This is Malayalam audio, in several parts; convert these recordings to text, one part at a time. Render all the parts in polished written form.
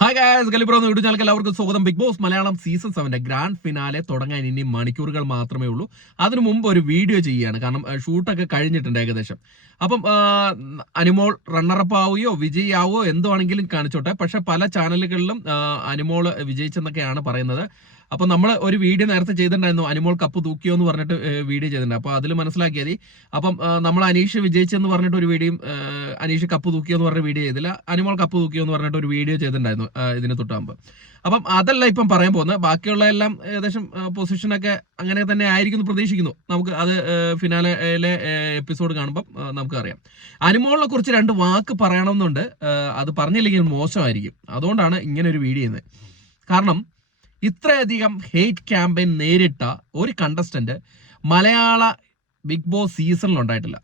ഹായ് ഗായ്സ്, ഗലിബ്രോ യൂട്യൂബ് ചാനലിലേക്ക് എല്ലാവർക്കും സ്വാഗതം. Bigg Boss Malayalam season 7 grand finale തുടങ്ങാൻ ഇനി മണിക്കൂറുകൾ മാത്രമേ ഉള്ളൂ. അതിനു മുമ്പ് ഒരു വീഡിയോ ചെയ്യുകയാണ്, കാരണം ഷൂട്ടൊക്കെ കഴിഞ്ഞിട്ടുണ്ട് ഏകദേശം. അപ്പം അനുമോൾ റണ്ണറപ്പ് ആവുകയോ വിജയിയാവോ എന്തുവാണെങ്കിലും കാണിച്ചോട്ടെ. പക്ഷെ പല ചാനലുകളിലും അനുമോൾ വിജയിച്ചെന്നൊക്കെയാണ് പറയുന്നത്. അപ്പൊ നമ്മൾ ഒരു വീഡിയോ നേരത്തെ ചെയ്തിട്ടുണ്ടായിരുന്നു, അനുമോൾ കപ്പ് തൂക്കിയോ എന്ന് പറഞ്ഞിട്ട് വീഡിയോ ചെയ്തിട്ടുണ്ട്. അപ്പൊ അതിൽ മനസ്സിലാക്കിയത് അപ്പം നമ്മൾ അനീഷ് വിജയിച്ചെന്ന് പറഞ്ഞിട്ട് ഒരു വീഡിയോ, അനീഷ് കപ്പ് തൂക്കിയോ എന്ന് പറഞ്ഞ വീഡിയോ ചെയ്തില്ല, അനുമോൾ കപ്പ് തൂക്കിയോ എന്ന് പറഞ്ഞിട്ട് ഒരു വീഡിയോ ചെയ്തിട്ടുണ്ടായിരുന്നു ഇതിന് തൊട്ടാകുമ്പ്. അപ്പം അതല്ല ഇപ്പം പറയാൻ പോകുന്നത്. ബാക്കിയുള്ള എല്ലാം ഏകദേശം പൊസിഷനൊക്കെ അങ്ങനെ തന്നെ ആയിരിക്കും പ്രതീക്ഷിക്കുന്നു. നമുക്ക് അത് ഫിനാലയിലെ എപ്പിസോഡ് കാണുമ്പം നമുക്കറിയാം. അനുമോളിനെ കുറിച്ച് രണ്ട് വാക്ക് പറയണമെന്നുണ്ട്, അത് പറഞ്ഞില്ലെങ്കിൽ മോശമായിരിക്കും. അതുകൊണ്ടാണ് ഇങ്ങനെ ഒരു വീഡിയോ ചെയ്യുന്നത്. കാരണം ഇത്രയധികം ഹെയ്റ്റ് ക്യാമ്പയിൻ നേരിട്ട ഒരു കണ്ടസ്റ്റന്റ് മലയാള ബിഗ് ബോസ് സീസണിൽ ഉണ്ടായിട്ടില്ല.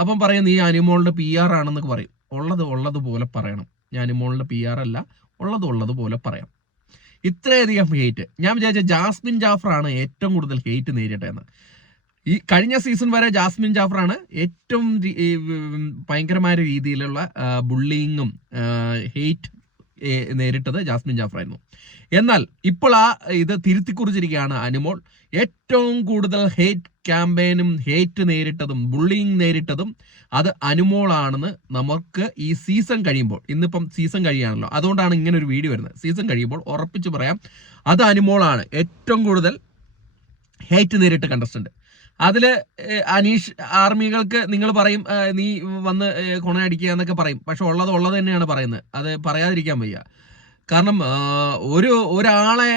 അപ്പം പറയും നീ അനുമോളുടെ PR ആണെന്നൊക്കെ പറയും. ഉള്ളതുപോലെ പറയണം. ഞാൻ അനുമോളുടെ PR അല്ല, ഉള്ളതുപോലെ പറയാം. ഇത്രയധികം ഹെയ്റ്റ് ഞാൻ വിചാരിച്ച ജാസ്മിൻ ജാഫറാണ് ഏറ്റവും കൂടുതൽ ഹെയ്റ്റ് നേരിട്ടതെന്ന്. ഈ കഴിഞ്ഞ സീസൺ വരെ ജാസ്മിൻ ജാഫറാണ് ഏറ്റവും ഭയങ്കരമായ രീതിയിലുള്ള ബുള്ളിങ്ങും ഹെയ്റ്റ് നേരിട്ടത് ജാസ്മിൻ ജാഫറായിരുന്നു. എന്നാൽ ഇപ്പോൾ ഇത് തിരുത്തിക്കുറിച്ചിരിക്കുകയാണ് അനുമോൾ. ഏറ്റവും കൂടുതൽ ഹെയ്റ്റ് ക്യാമ്പയിനും ഹെയ്റ്റ് നേരിട്ടതും ബുള്ളിങ് നേരിട്ടതും അത് അനുമോളാണെന്ന് നമുക്ക് ഈ സീസൺ കഴിയുമ്പോൾ, ഇന്നിപ്പം സീസൺ കഴിയാണല്ലോ, അതുകൊണ്ടാണ് ഇങ്ങനെ ഒരു വീഡിയോ വരുന്നത്. സീസൺ കഴിയുമ്പോൾ ഉറപ്പിച്ച് പറയാം, അത് അനുമോളാണ് ഏറ്റവും കൂടുതൽ ഹെയ്റ്റ് നേരിട്ട കണ്ടസ്റ്റന്റ്. അതില് അനീഷ് ആർമികൾക്ക് നിങ്ങൾ പറയും നീ വന്ന് കൊണയടിക്കുക എന്നൊക്കെ പറയും. പക്ഷെ ഉള്ളത് തന്നെയാണ് പറയുന്നത്. അത് പറയാതിരിക്കാൻ വയ്യ. കാരണം ഒരാളെ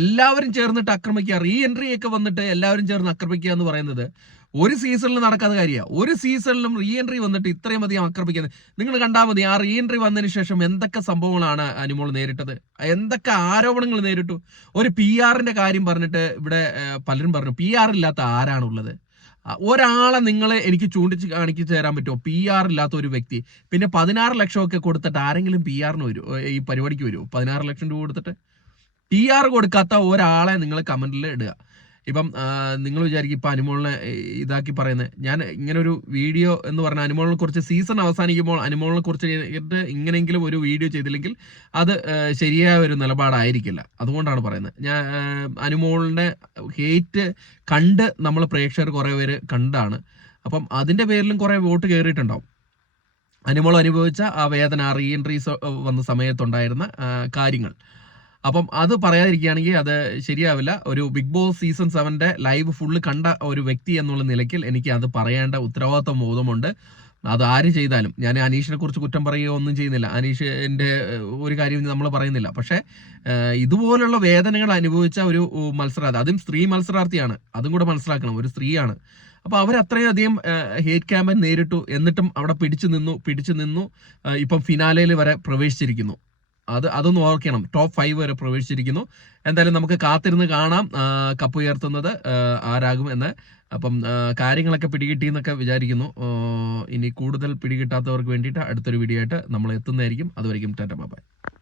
എല്ലാവരും ചേർന്നിട്ട് ആക്രമിക്കുക, റീ എൻട്രി ഒക്കെ വന്നിട്ട് എല്ലാവരും ചേർന്ന് ആക്രമിക്കുക എന്ന് പറയുന്നത് ഒരു സീസണിൽ നടക്കാത്ത കാര്യമാണ്. ഒരു സീസണിലും റീ എൻട്രി വന്നിട്ട് ഇത്രയും അധികം ആക്രമിക്കുന്നത് നിങ്ങൾ കണ്ടാൽ മതി. ആ റീ എൻട്രി വന്നതിന് ശേഷം എന്തൊക്കെ സംഭവങ്ങളാണ് അനുമോൾ നേരിട്ടത്, എന്തൊക്കെ ആരോപണങ്ങൾ നേരിട്ടു. ഒരു PR കാര്യം പറഞ്ഞിട്ട് ഇവിടെ പലരും പറഞ്ഞു PR ഇല്ലാത്ത ആരാണുള്ളത്. ഒരാളെ നിങ്ങൾ എനിക്ക് ചൂണ്ടിച്ച് കാണിച്ചു തരാൻ പറ്റുമോ PR ഇല്ലാത്ത ഒരു വ്യക്തി? പിന്നെ 16 ലക്ഷമൊക്കെ കൊടുത്തിട്ട് ആരെങ്കിലും PR വരുമോ, ഈ പരിപാടിക്ക് വരുമോ? 16 ലക്ഷം രൂപ കൊടുത്തിട്ട് PR കൊടുക്കാത്ത ഒരാളെ നിങ്ങൾ കമന്റിൽ ഇടുക. ഇപ്പം നിങ്ങൾ വിചാരിക്കും ഇപ്പം അനുമോളിനെ ഇതാക്കി പറയുന്നത്. ഞാൻ ഇങ്ങനെ ഒരു വീഡിയോ എന്ന് പറഞ്ഞാൽ അനുമോളിനെ കുറിച്ച് സീസൺ അവസാനിക്കുമ്പോൾ അനുമോളിനെ കുറിച്ച് ഇങ്ങനെയെങ്കിലും ഒരു വീഡിയോ ചെയ്തില്ലെങ്കിൽ അത് ശരിയായ ഒരു നിലപാടായിരിക്കില്ല. അതുകൊണ്ടാണ് പറയുന്നത്. ഞാൻ അനുമോളിന്റെ ഹേറ്റ് കണ്ട് നമ്മൾ പ്രേക്ഷകർ കുറേ പേര് കണ്ടാണ്. അപ്പം അതിന്റെ പേരിലും കുറേ വോട്ട് കയറിയിട്ടുണ്ടാവും. അനുമോൾ അനുഭവിച്ച ആ വേദന, റീ എൻട്രീസ് വന്ന സമയത്തുണ്ടായിരുന്ന കാര്യങ്ങൾ. അപ്പം അത് പറയാതിരിക്കുകയാണെങ്കിൽ അത് ശരിയാവില്ല. ഒരു Bigg Boss season 7 live full കണ്ട ഒരു വ്യക്തി എന്നുള്ള നിലയ്ക്ക് എനിക്ക് അത് പറയേണ്ട ഉത്തരവാദിത്വ ബോധമുണ്ട്. അത് ആര് ചെയ്താലും. ഞാൻ അനീഷിനെ കുറിച്ച് കുറ്റം പറയുകയോ ഒന്നും ചെയ്യുന്നില്ല, അനീഷിന്റെ ഒരു കാര്യം നമ്മൾ പറയുന്നില്ല. പക്ഷെ ഇതുപോലുള്ള വേദനകൾ അനുഭവിച്ച ഒരു മത്സരാർത്ഥി, അതും സ്ത്രീ മത്സരാർത്ഥിയാണ്, അതും കൂടെ മനസ്സിലാക്കണം, ഒരു സ്ത്രീയാണ്. അപ്പൊ അവരത്രയും അധികം ഹേറ്റ് ക്യാമ്പയിൻ നേരിട്ടു, എന്നിട്ടും അവിടെ പിടിച്ചു നിന്നു. ഇപ്പം ഫിനാലയിൽ വരെ പ്രവേശിച്ചിരിക്കുന്നു. അതൊന്ന് ഓർക്കണം. ടോപ്പ് 5 വരെ പ്രവേശിച്ചിരിക്കുന്നു. എന്തായാലും നമുക്ക് കാത്തിരുന്ന് കാണാം കപ്പ് ഉയർത്തുന്നത് ആരാകും എന്ന്. അപ്പം കാര്യങ്ങളൊക്കെ പിടികിട്ടി എന്നൊക്കെ വിചാരിക്കുന്നു. ഇനി കൂടുതൽ പിടികിട്ടാത്തവർക്ക് വേണ്ടിയിട്ട് അടുത്തൊരു വീഡിയോ ആയിട്ട് നമ്മൾ എത്തുന്നതായിരിക്കും. അതുവരെയും ടാറ്റ ബൈ.